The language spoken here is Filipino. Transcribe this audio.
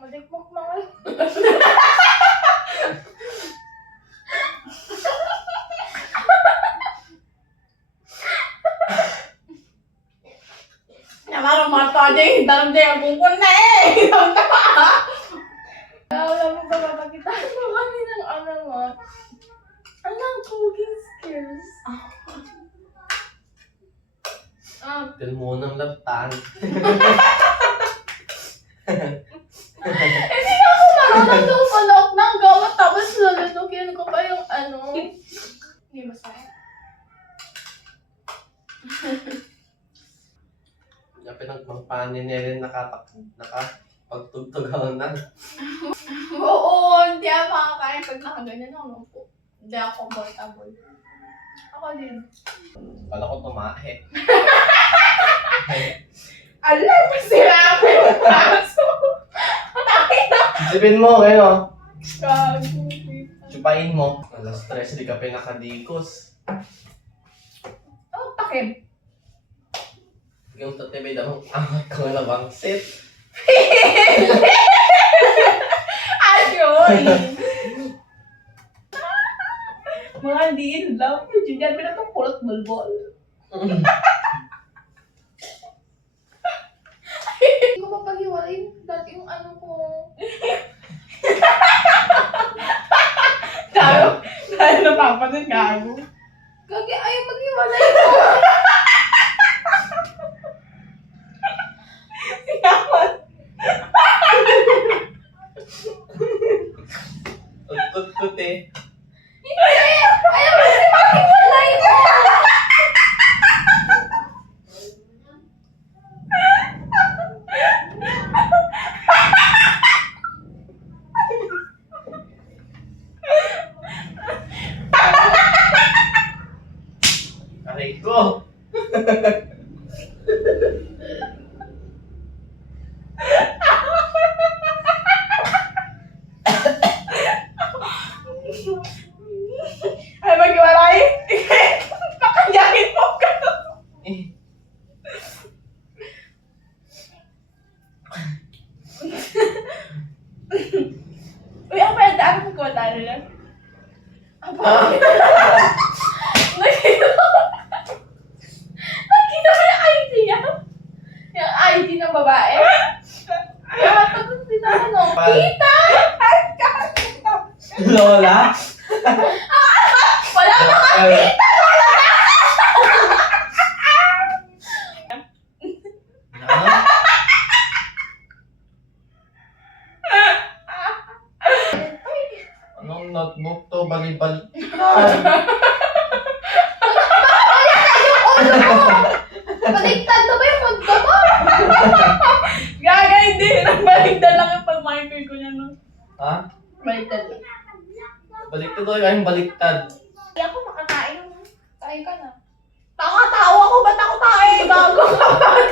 Malikmok na kayo. Namarang mata dyan, dalam dyan ang bungkol na eh. Wala mo ba mapakita mo kami ng ano mo? Anong cooking skills? Tignan mo ng laptan. Hindi na ako marunong lumalok ng gawat tapos lulutukin ko pa yung ano. Hindi masaya. Yung pinagpampanin niya rin nakapagtugtugaw na. Oo, hindi ako makakain pag nakaganyan ako po. Hindi ako comfortable. Ako din. Kala ko tumahe. Alam mo sila ako yung kaso. Isipin mo, kayo. Gago. Chupain mo. Alas 3, di ka pinakadikos. Oh, takip. Yung tatibay daw, angat ko nga labang sit. Ayun! Mga hindi in love. Diyan mo na itong kulot bulbol. Hindi ko mapaghiwalay dati yung ano ko. Gago. Dahil napapansin gago. Gagi, ayaw maghiwalay ko. Siyaman. Tut-tut eh. Ayaw kasi maghiwalay ko. Aray ko. Ayaw maghiwalay. Pakayahin mo ka. Eh. Uy, ako pala daan mo ko talo lang. Apa? Nakita mo yung ID niya? Yung ID ng babae? Kaya tapos din ako, no? Kita! Lola? Wala ka nga kita! Anong notebook to? Bali-bali. Baligtad na ba yung mundo mo? Gaga, hindi. Nagbaligtad lang yung pag-micro ko niya, no? Ha? Baligtad lang. Baliktad ko yung baliktad. Hindi ako makakain. Kain ka na. Tawa-tawa ko, ba't ako tayo? Gago ka ba?